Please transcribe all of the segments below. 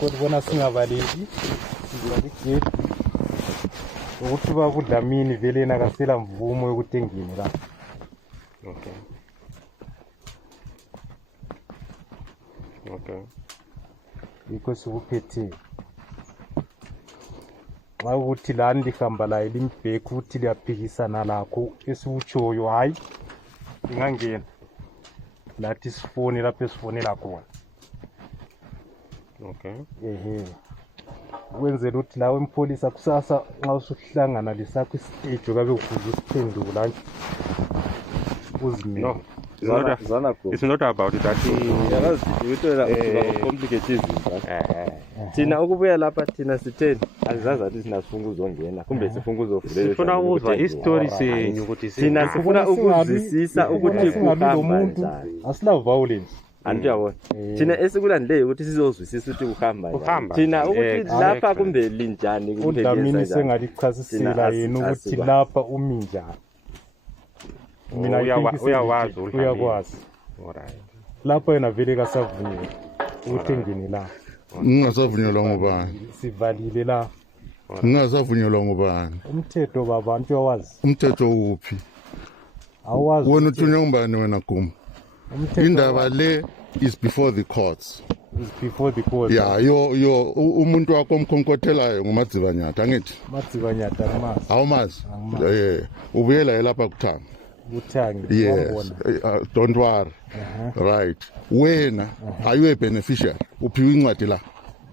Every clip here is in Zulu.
Kodwa singabaleki sizaligate ukuthi bakudlamini vele nakasela mvumo yokuthi engine la. Okay. Okay. Yikho sikuphethe. Xa ukuthi lani lihamba la limbheki ukuthi liyaphikisana lakho esiwutshoyo hayi ingangena lathi sifone lapho esifonela khona. Okay. Kwenzela ukuthi lawe impholisa kusasa nxa usuhlangana lesakho isitejo kabe ukuze usiphendula nje uzimele. No. It's not about that. Complicated. Thina ukubuya lapha thina sitheni azazi ukuthi sinasifungo uzongena kumbe sifungo uzovulela. Sifuna ukuzwa history senyu ukuthi thina sifuna ukuzwisisa ukuthi kuhamba njani. Asila violence. Andiyabona. Thina esikulandile ukuthi sizozwisisa ukuthi kuhamba njani. Thina ukuthi lapha kumbe linjani kumbe udlamini sengalichasisela yena ukuthi lapha umi njani. Mina uyakwazi. Alright. Lapha yena vele kasavunyelwa ukuthi engene la. Ungasavunyelwa ngubani? Sivalile la. Ungasavunyelwa ngubani? Umthetho babantu yawazi. Umthetho uphi? Awazi. Wena uthunywa ngubani wena Gumbo? Indaba le is before the courts. Is before the courts. Yeah, umuntu wakho omkhonkothelayo nguMadzibanyata angithi? Madzibanyata amazi. Awumazi? Ubuyela lapha kuthanga. Yes, don't worry. Right. Wena are you a beneficiary? Uphiwe incwadi la.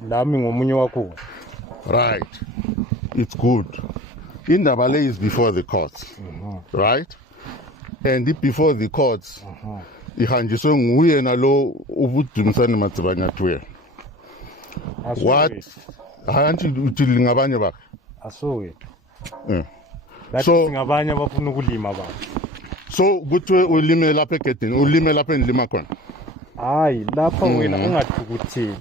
Lami ngomunye wakho. Right. It's good. Indaba le is before the courts. Right? And before the courts, ihanjiswe nguyena lo ubudumisana Madzibanyata wena. What? Hayanti uthili ngabanye bakhe. Asowethu. So ngabanye abafuna ukulima ba. So kuthiwe ulime lapha egedini, ulime lapha endilima khona. Hayi lapha wena ungathukutheli.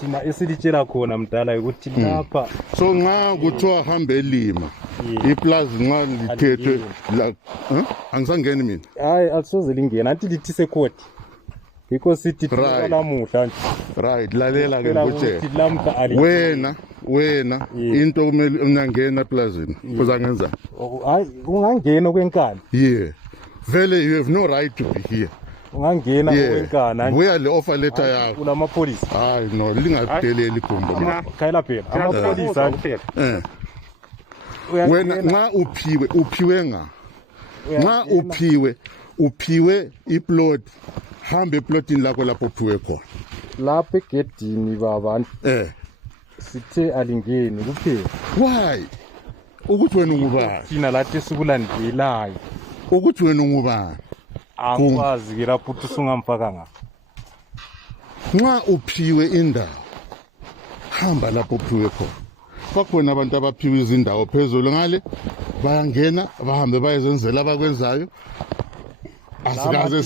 Thina esilitshela khona mdala ukuthi lapha. So nxa kuthiwa hambe elima, ipulazi nxa lithethwe la angisangeni mina. Hayi asisoze lingena anti lithise court. Because sithi lamuhla nje. Right, lalela ke ngikutshela. Wena into kumele unyangena eplazini uzangenza. Hayi ungangena kwenkani. Yeah. Vele you have no right to be here. Ungangena kwenkani. Buya le offer letter yakho. Kulamapolisa. Hayi no lingadeleli Gumbo. Khayela phela. Amapolisa wena nxa uphiwe nga. Nxa uphiwe iplot hambe eplotini lakho lapho uphiwe khona. Lapha egedini babantu. Sithe alingeni kuphela. Why? Ukuthi wena ungubani? Thina lathi sikulandelayo. Ukuthi wena ungubani? Akwazi ke lapho usungamfaka ngapha. Nxa uphiwe indawo hamba lapho uphiwe khona. Bakhona abantu abaphiwe izindawo phezulu ngale bayangena bahambe bayezenzela abakwenzayo. Asikaze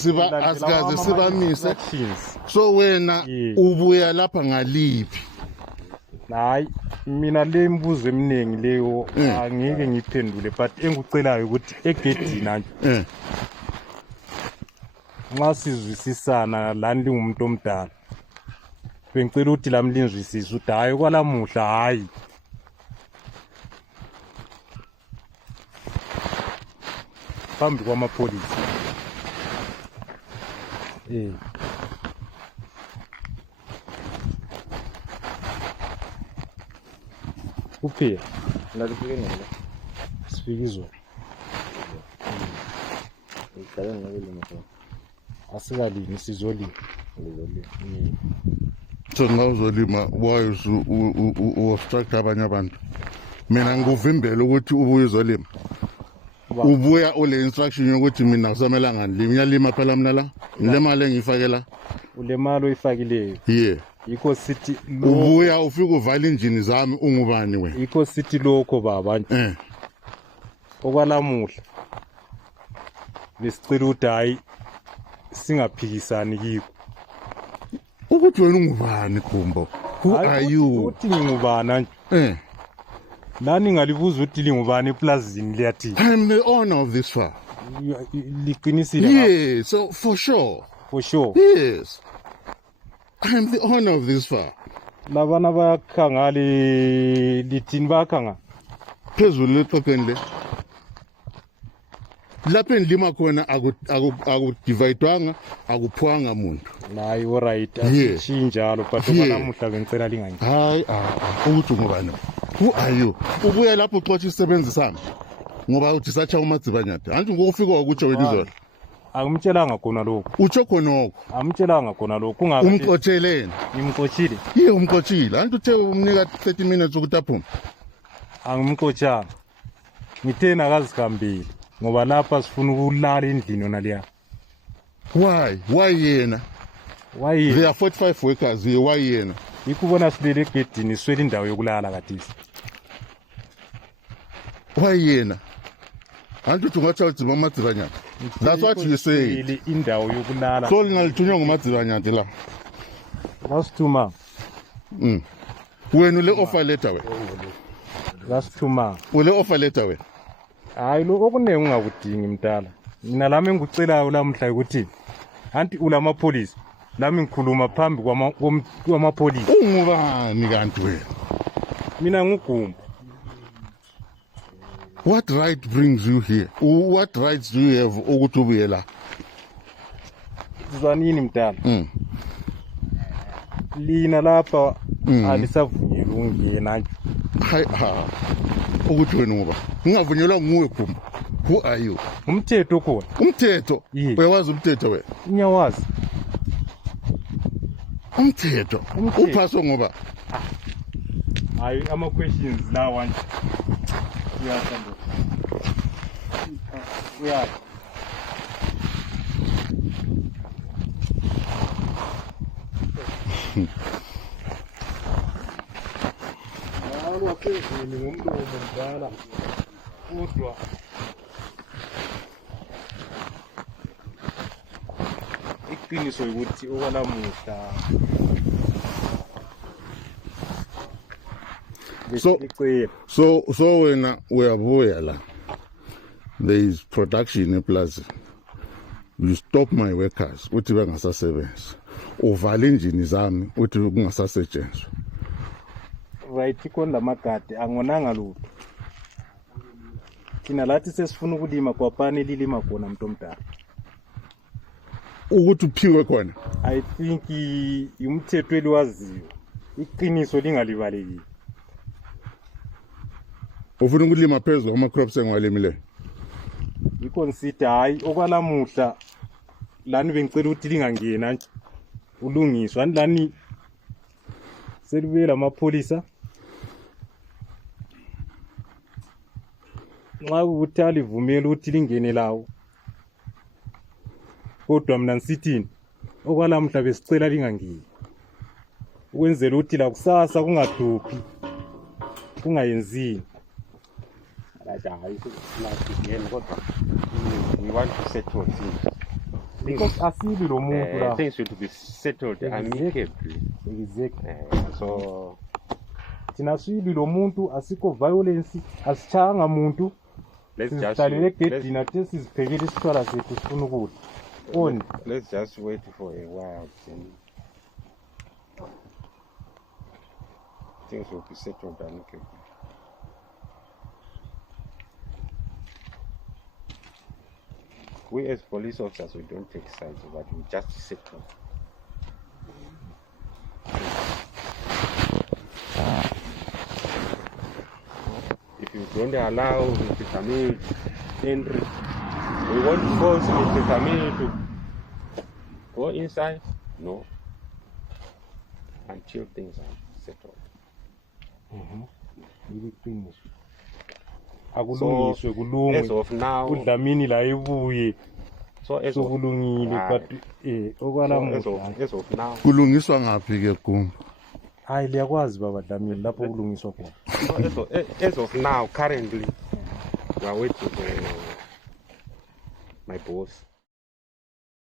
sibamise. So wena ubuya lapha ngaliphi? Hayi mina le mbuzo eminingi leyo angeke ngiphendule but engikucelayo ukuthi egedini nje nxa sizwisisana lani lingumuntu omdala bengicela ukuthi lami linzwisise ukuthi hayi kwalamuhla hayi phambi kwamapolisa kuphela Nalifike nini? Sifike izolo. Ngicela ngabelima khona. Asikalini sizolima. So nxa uzolima why u-obstruct abanye abantu? Mina ngikuvimbela ukuthi ubuye uzolima. Ubuya ule instruction yokuthi mina kusamelanga ngilima. Ngiyalima phela mina la. Le mali engifakela. Ule mali oyifakileyo. Yeah. Yikho sithi ubuya ufika uvala injini zami ungubani wena? Yikho sithi lokho baba nje. Okwalamuhla. Besicela ukuthi hayi singaphikisani kiko. Ukuthi wena ungubani Gumbo? Who are you? Uthi ngubani nje? Nani ngalibuza ukuthi lingubani epulazini liyathi? I am the owner of this farm. Liqinisile. Yes, so for sure. For sure. Yes. I am the owner of this farm. Labana bakhanga lithini bakhanga. Phezulu leqoqeni le. Lapho endlima khona akudividwanga akuphuwanga muntu. Nayi alright Yeah. asichinjalo but Yeah. namuhla bengicela lingani. Hayi ukuthi ngubani? Who are you? Ubuya lapho uxoxa isebenzi sami. Ngoba uthi sacha uMadzibanyati. Anti ngokufika ukutsho wena izolo. Angimtshelanga khona lokho. Utsho khonoko. Amtshelanga khona lokho kungabe Umxotsheleni. ngimxoshile. Yiye umxotshile. Anti uthe umnika 30 minutes ukuthi aphume. Angimxotshanga. Ngithena akazihambeli ngoba lapha sifuna ukulala endlini yona leya. Why? Why yena? Why? There are 45 workers here. Why yena? Ikubona silele egedini swele indawo yokulala kathisi. Why yena? Anti uthi ungatsha uthi uMadzibanyati. That's what you say. Indawo yokulala. So lingalithunywa nguMadzibanyati la. That's too much. Wena ule offer letter wena. That's too much. Ule offer letter wena. Hayi lokho kuningi ungakudingi mntala. Mina lami engikucelayo lamhla ukuthi anti ulamapolisi. Lami ngikhuluma phambi kwamapolisi. Ungubani kanti wena? Mina nguGumbo. What right brings you here? What rights do you have ukuthi ubuye la? Sizwanini mntala. Lina lapha alisavunyelwa ungena. Hayi ukuthi wena ngoba ungavunyelwa nguwe Gumbo. Who are you? Umthetho khona. Umthetho. Yes. Uyawazi umthetho wena? Ngiyawazi. Umthetho. Uphaso ngoba. Hayi ama questions lawa nje. Uyasanda. Uya. Hayi phezulu ngumuntu omdala. Kodwa iqiniso ukuthi okwalamuhla So wena uyabuya la. There is production epulazini. You stop my workers uthi bangasasebenzi. Uvale injini zami uthi kungasasetshenzwa. Right ikhona lamagade angonanga lutho. Thina lathi sesifuna ukulima kwapani lilima khona umuntu omdala. Ukuthi uphiwe khona. I think umthetho eliwaziyo. Iqiniso lingalibaleki. Ufuna ukulima phezulu ama crops engwalimile. Iconsider hayi okwalamuhla lani bengicela ukuthi lingangena ulungiswa lani selibela amapolisa. Nxa ukuthi alivumela ukuthi lingene lawo. Kodwa mina ngisithini okwalamhla besicela lingangeni. Ukwenzela ukuthi la kusasa kungahluphi. Kungayenzini. We want to settle things. Because asibi lo muntu la. Things should be settled amicably. Exactly. So Thina sibi lo muntu asikho violence asichanga muntu. let's just Sizibhekele isitwala sethu sifuna ukudla. On. Let's just wait for a while. Things will be settled amicably. We as police officers, we don't take sides, but we just settle. If you don't allow uSiphosami entry, we won't force uSiphosami to go inside. No. Until things are settled. Akulungiswe kulungwe. As of now, Udlamini la ibuye. so as of Sokulungile but okwalamuhla. as of now, Kulungiswa ngaphi ke Gumbo? Hayi liyakwazi baba Dlamini lapho kulungiswa khona. so as of now, currently, we are waiting for my boss